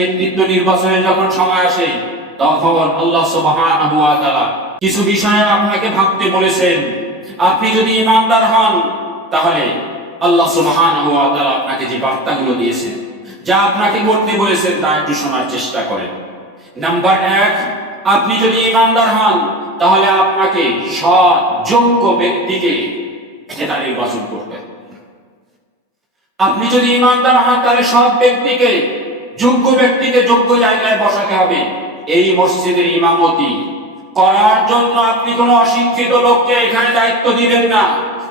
নেতৃত্ব নির্বাচনে যখন সময় আসে তখন আল্লাহ সুবহানাহু ওয়া তাআলা কিছু বিষয়ে আপনাকে ভাবতে বলেছেন। আপনি যদি ঈমানদার হন তাহলে আল্লাহ সুবহানাহু ওয়া তাআলা আপনাকে যে বার্তাগুলো দিয়েছেন, যা আপনাকে করতে বলেছেন তা একটু শোনার চেষ্টা করেন। নাম্বার 1, আপনি যদি ঈমানদার হন তাহলে আপনাকে সৎ যোগ্য ব্যক্তিকে নেতা নির্বাচন করতে হবে। আপনি যদি ঈমানদার হন তাহলে সৎ ব্যক্তিকে, যোগ্য ব্যক্তিকে যোগ্য জায়গায় বসাতে হবে। এই মসজিদের ইমামতি করার জন্য আপনি কোনো অশিক্ষিত লোককে এখানে দায়িত্ব দিবেন না।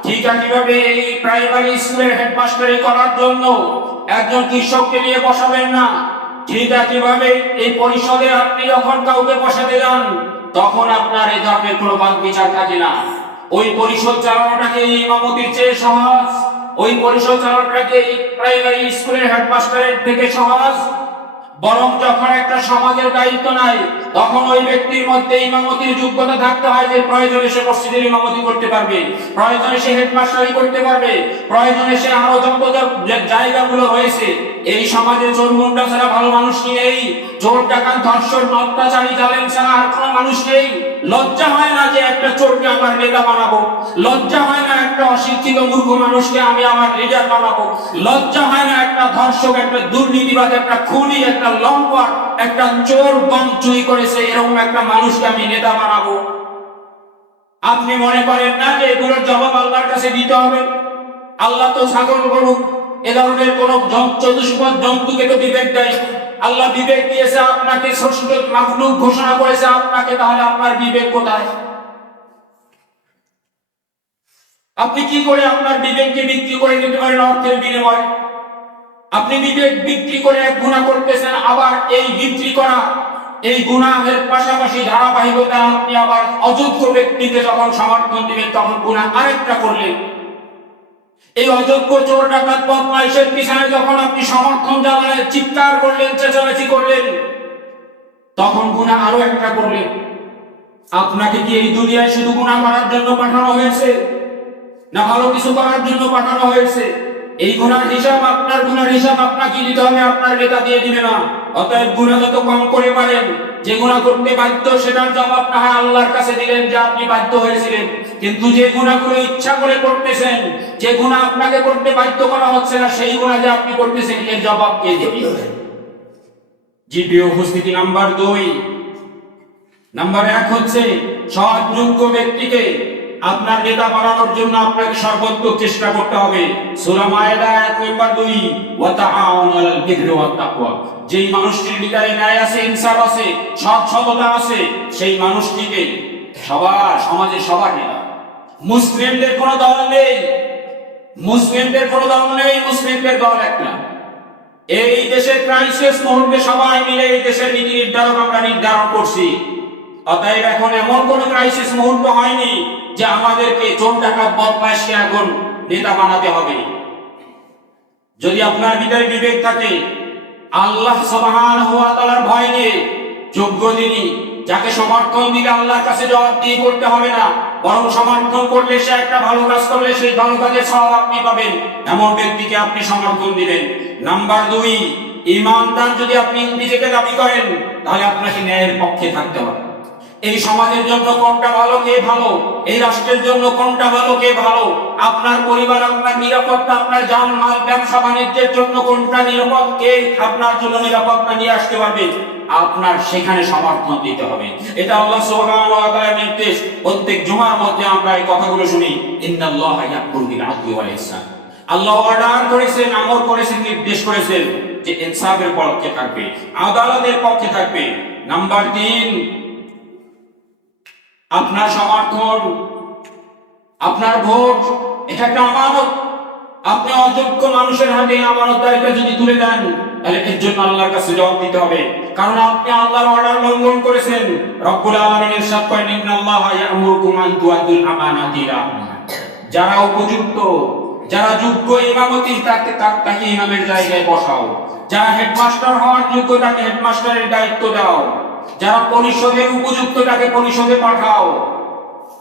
ঠিক একইভাবে এই প্রাইমারি স্কুলের হেডমাস্টারি করার জন্য একজন কৃষককে নিয়ে বসাবেন না। ঠিক একইভাবে এই পরিষদে আপনি যখন কাউকে বসাতে যান তখন আপনার এই ধর্মের কোনো বাদ বিচার থাকে না। ওই পরিষদ চালানোটাকে ইমামতির চেয়ে সহজ, ওই পরিষদ চালানোটাকে এই প্রাইমারি স্কুলের হেডমাস্টারের থেকে সহজ। বরং যখন একটা সমাজের দায়িত্ব নেয় তখন ওই ব্যক্তির মধ্যে ইমামতির যোগ্যতা থাকতে হয় যে প্রয়োজনে সে মসজিদের ইমামতি করতে পারবে, প্রয়োজনে সে হেডমাস্টারি করতে পারবে, প্রয়োজনে সে আরো যত জায়গাগুলো রয়েছে। এই সমাজে চোর গুন্ডা ছাড়া ভালো মানুষ নেই, চোর ডাকাত ধর্ষণ অত্যাচারী জালেম ছাড়া আর কোনো মানুষ নেই। লজ্জা হয় না যে একটা চোরকে আমার নেতা বানাবো? লজ্জা হয় না একটা অশিক্ষিত মূর্খ মানুষকে আমি আমার লিডার বানাবো? লজ্জা হয় না একটা ধর্ষক, একটা দুর্নীতিবাদ, একটা খুনি, একটা লম্পট, একটা চোর গম চুরি করেছে এরকম একটা মানুষকে আমি নেতা বানাবো? আপনি মনে করেন না যে এগুলোর জবাব আল্লাহর কাছে দিতে হবে? আল্লাহ তো ছাগল গরু এ ধরনের কোন চতুষ্পদ জন্তুকে তো বিবেক দেয়। আল্লাহ বিবেক দিয়েছে আপনাকে, ষষ্ঠ মাখলুক ঘোষণা করেছে আপনাকে, তাহলে আপনার বিবেক কোথায়? আপনি কি করে আপনার বিবেককে বিক্রি করে নিতে পারেন অর্থের বিনিময়ে? আপনি বিবেক বিক্রি করে এক গুনাহ করতেছেন, আবার এই বিক্রি করা এই গুনাহের পাশাপাশি ধারাবাহিকতা আপনি আবার অযোগ্য ব্যক্তিকে যখন সমর্থন দিবেন তখন গুনাহ আরেকটা করলেন। এই অযোগ্য চোর ডাকাত বদমাইশের পিছনে যখন আপনি সমর্থন জানালেন, চিৎকার করলেন, চেঁচামেচি করলেন, তখন গুনাহ আরো একটা করলেন। আপনাকে কি এই দুনিয়ায় শুধু গুনাহ করার জন্য পাঠানো হয়েছে, না ভালো কিছু করার জন্য পাঠানো হয়েছে? এই গুনার হিসাব, আপনার গুনার হিসাব আপনাকে দিতে হবে, আপনার নেতা দিয়ে দিবে না। অতএব গুনাহ যত কম করে পারেন, যে গুনাহ করতে বাধ্য সেটার জবাব না হয় আল্লাহর কাছে দিলেন যে আপনি বাধ্য হয়েছিলেন। কিন্তু যে গুনাহগুলো ইচ্ছা করে করতেছেন, যে গুনাহ আপনাকে করতে বাধ্য করা হচ্ছে না, সেই গুনাহ যে আপনি করতেছেন এর জবাব কে দেবে? জি প্রিয় উপস্থিতি, নাম্বার 2। নাম্বার 1 হচ্ছে সৎ যোগ্য ব্যক্তিকে আপনার নেতা বানানোর জন্য আপনাকে সর্বোত্তম চেষ্টা করতে হবে। সূরা মায়েদা আয়াত নাম্বার 2, ওয়া তাআওয়ানু আলাল বিররি ওয়াত তাকওয়া। যেই মানুষটির ভিতরে ন্যায় আছে, ইনসাফ আছে, সৎ-সততা আছে, সেই মানুষটিকে সবার সমাজে সবার নেতা। মুসলিমদের কোনো দল নেই, মুসলিমদের কোনো দল নেই, মুসলিমদের দল একটা। এই দেশের ক্রাইসিস মুহূর্তে সবাই মিলে এই দেশের নীতি নির্ধারক আমরা নির্ধারণ করছি। অতএব এখন এমন কোন ক্রাইসিস মুহূর্ত হয়নি যে আমাদেরকে চোর ডাকাত বদমাইশকে এখন নেতা বানাতে হবে। যদি আপনার ভিতরে বিবেক থাকে, আল্লাহ সুবহানাহু ওয়া তাআলার ভয় নিয়ে যোগ্য যিনি, যাকে সমর্থন দিলে আল্লাহর কাছে জবাবদিহি করতে হবে না, বরং সমর্থন করলে সে একটা ভালো কাজ করলে সেই ভালো কাজের সওয়াব আপনি পাবেন, এমন ব্যক্তিকে আপনি সমর্থন দিবেন। নাম্বার 2, ঈমানদার যদি আপনি নিজেকে দাবি করেন তাহলে আপনাকে ন্যায়ের পক্ষে থাকতে হবে। এই সমাজের জন্য কোনটা ভালো কে ভালো, এই রাষ্ট্রের জন্য কোনটা ভালো কে ভালো, আপনার পরিবার, আপনার নিরাপত্তা, আপনার জান মাল, ব্যবসা বাণিজ্যের জন্য কোনটা নিরাপদ, কে আপনার জন্য নিরাপত্তা নিয়ে আসতে পারবে, আপনার সেখানে সমর্থন দিতে হবে। এটা আল্লাহ সুবহানাহু ওয়া তাআলার নির্দেশ। প্রত্যেক জুমার মধ্যে আমরা এই কথাগুলো শুনি, ইন্নাল্লাহা ইয়া'মুরু বিল আদলি ওয়াল ইহসান। আল্লাহ অর্ডার করেছেন, আমর করেছেন, নির্দেশ করেছেন যে ইনসাফের পক্ষে থাকবে, আদালতের পক্ষে থাকবে। নাম্বার 3, আপনার সমর্থন, আপনার ভোট, এটা একটা আমানত। আপনি অযোগ্য মানুষের হাতে আমানতদারিটা যদি তুলে দেন তাহলে এর জন্য আল্লাহর কাছে জবাব দিতে হবে, কারণ আপনি আল্লাহর অর্ডার লঙ্ঘন করেছেন। রব্বুল আলামিন ইরশাদ করেন, ইন্নাল্লাহা ইয়া'মুরুকুম আন তুআদ্দুল আমানাতি ইলা আহলিহা। যারা উপযুক্ত, যারা যোগ্য ইমামতি, তাকে ইমামের জায়গায় বসাও। যারা হেডমাস্টার হওয়ার যোগ্য তাকে হেডমাস্টারের দায়িত্ব দাও। যারা পরিষদের উপযুক্ত তাকে পরিষদে পাঠাও।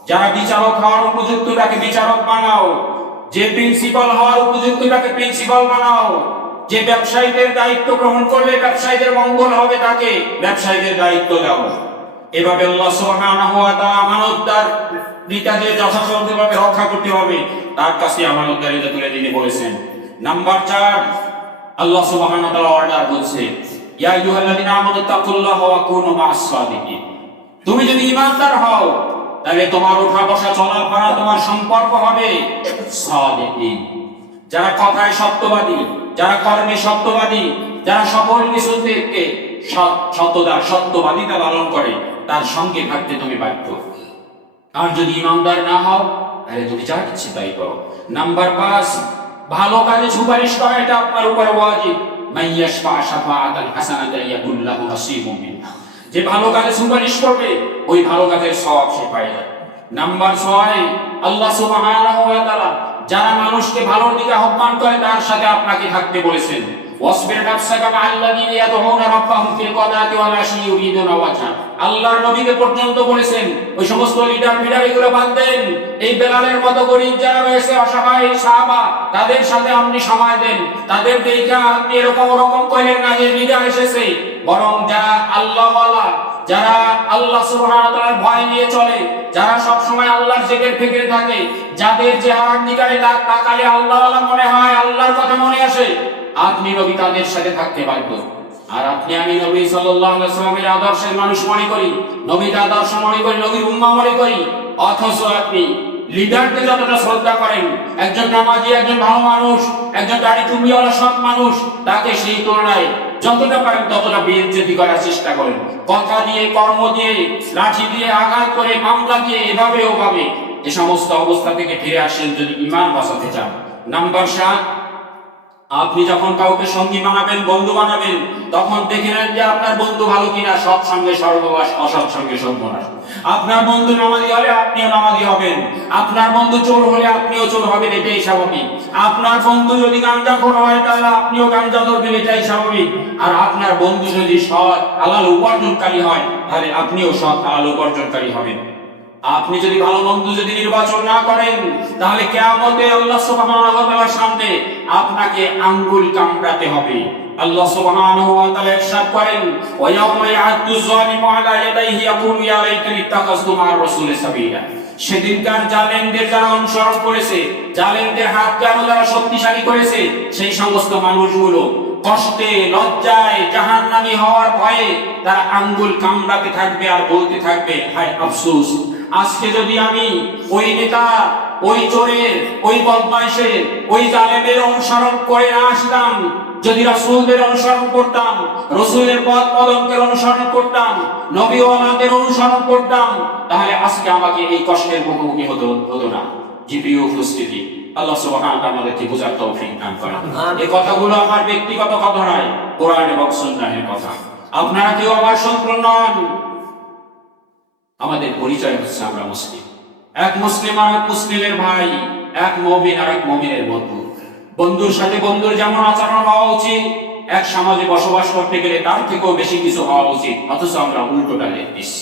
যারা বিচারক হওয়ার উপযুক্ত তাকে বিচারক বানাও। যে প্রিন্সিপাল হওয়ার উপযুক্ত তাকে প্রিন্সিপাল বানাও। যে ব্যবসায়ীদের দায়িত্ব গ্রহণ করলে ব্যবসায়ীদের মঙ্গল হবে তাকে ব্যবসায়ীদের দায়িত্ব দাও। এভাবে আল্লাহ সুবহানাহু ওয়া তাআলা আমানতদার রিতাদের যথাযথভাবে রক্ষা করতে হবে, তার কাছে আমানতদারিতা তুলে দিতে বলেছেন। নাম্বার 4, আল্লাহ সুবহানাহু ওয়া তাআলা অর্ডার বলছে, ইয়া আইয়ুহাল্লাযীনা আমানু তাকুল্লাহা ওয়া কুনু মা'আস সাদিকিন। তুমি যদি ঈমানদার হও তাহলে তোমার ওঠা বসা চলাফেরা তোমার সম্পর্ক হবে সাদিকিন, যারা কথায় সত্যবাদী, যারা কর্মে সত্যবাদী, যারা সকল কিছু থেকে সত্যবাদিতা পালন করে, তার সঙ্গে থাকতে তুমি বাধ্য। আর যদি ঈমানদার না হও তাহলে তুমি যা ইচ্ছে তাই করো। নাম্বার 5, ভালো কাজে সুপারিশ করা এটা আপনার উপর ওয়াজিব। মাইয়াশফা শাফাআতান হাসানাতান ইয়াকুল্লাহু নাসীবুম মিনহা, যে ভালো কাজে সুপারিশ করবে ওই ভালো কাজের সওয়াব সে পায়। নাম্বার 6, আল্লাহ সুবহানাহু ওয়া তাআলা যারা মানুষকে ভালোর দিকে আহ্বান করে তার সাথে আপনাকে থাকতে বলেছেন। ওয়াসবির নাফসাকা মা'আল্লাযীনা ইয়াদউনা রাব্বাহুম ফিল গাদাতি ওয়াল আশি ইউরিদুনা ওয়াজহা। আল্লাহর নবীকে পর্যন্ত বলেছেন ওই সমস্ত লিডার এগুলো বাদ দেন, এই বেলালের মতো গরীব যারা রয়েছে অসহায় সাহাবা তাদের সাথে আপনি সময় দেন। তাদের দেখা আপনি এরকম করেন না যে লিডার এসেছে, বরং যারা আল্লাহওয়ালা, যারা আল্লাহ সুবহানাহু ওয়া তাআলার ভয় নিয়ে চলে, যারা সব সময় আল্লাহর জিকির ফিকিরে থাকে, যাদের চেহারার দিকে তাকালে আল্লাহওয়ালা মনে হয়, আল্লাহর কথা মনে আসে, আপনি নবী তাদের সাথে থাকতে বাধ্য। আর আপনি আমি নবী সাল্লাল্লাহু আলাইহি ওয়াসাল্লামের আদর্শের মানুষ মনে করি, নবীর আদর্শ মনে করি, নবীর উম্মাহ মনে করি, অথচ আপনি লিডারকে যতটা শ্রদ্ধা করেন, একজন নামাজি, একজন ভালো মানুষ, একজন দাড়ি টুপিওয়ালা সৎ মানুষ, তাকে সেই তুলনায় যতটা পারেন ততটা বেইজ্জতি করার চেষ্টা করেন। কথা দিয়ে, কর্ম দিয়ে, লাঠি দিয়ে আঘাত করে, মামলা দিয়ে, এভাবে ওভাবে এই সমস্ত অবস্থা থেকে ফিরে আসেন যদি ঈমান বাঁচাতে চান। নাম্বার 7, আপনি যখন কাউকে সঙ্গী বানাবেন, বন্ধু বানাবেন, তখন দেখে নেন যে আপনার বন্ধু ভালো কিনা। সৎ সঙ্গে সর্বনাশ, অসৎ সঙ্গে সর্বনাশ। আপনার বন্ধু নামাজি হলে আপনিও নামাজি হবেন, আপনার বন্ধু চোর হলে আপনিও চোর হবেন, এটাই স্বাভাবিক। আপনার বন্ধু যদি গাঁজাখোর হয় তাহলে আপনিও গাঁজা ধরবেন, এটাই স্বাভাবিক। আর আপনার বন্ধু যদি সৎ হালাল উপার্জনকারী হয় তাহলে আপনিও সৎ হালাল উপার্জনকারী হবেন। আপনি যদি ভালো বন্ধু যদি নির্বাচন না করেন তাহলে কিয়ামতে আল্লাহ সুবহানাহু ওয়া তাআলার সামনে আপনাকে আঙ্গুল কামড়াতে হবে। আল্লাহ সুবহানাহু ওয়া তাআলা ইরশাদ করেন, ওয়া ইয়াউমা ইয়া'আদু যালিমু আলা ইয়াদাইহি ইয়াকুলু ইয়া লাইতানি ইত্তাখাযতু মা'আর রাসূলি সাবিলা। সেদিনকার জালেমদের যারা অনুসরণ করেছে, জালেমদের হাত যারা শক্তিশালী করেছে, সেই সমস্ত মানুষগুলো কষ্টে, লজ্জায়, জাহান্নামী হওয়ার ভয়ে তারা আঙ্গুল কামড়াতে থাকবে আর বলতে থাকবে, হায় আফসোস, আজকে যদি আমি ওই নেতা, ওই চোরের, ওই বদমাইশের, ওই জালেমের অনুসরণ করে না আসতাম, যদি রাসূলদের অনুসরণ করতাম, রাসূলের পথ কদমকে অনুসরণ করতাম, নবী ওয়ালাদের অনুসরণ করতাম, তাহলে আজকে আমাকে এই কষ্টের মুখোমুখি হতো না। জিপিও উপস্থিতি, আল্লাহ সুবহানাহু ওয়া তাআলা আমাদেরকে বোঝার তৌফিক দান করেন। এই কথাগুলো আমার ব্যক্তিগত কথা নয়, কোরআন এবং সুন্নাহের কথা। আপনারা কেউ আমার শত্রু নন। আমাদের পরিচয় হচ্ছে আমরা মুসলিম। এক মুসলিম আর এক মুসলিমের ভাই, এক মুমিন আর এক মুমিনের বন্ধু। বন্ধুর সাথে বন্ধুর যেমন আচরণ হওয়া উচিত, এক সমাজে বসবাস করতে গেলে তার থেকেও বেশি কিছু হওয়া উচিত, অথচ আমরা উল্টোটা দেখতেছি।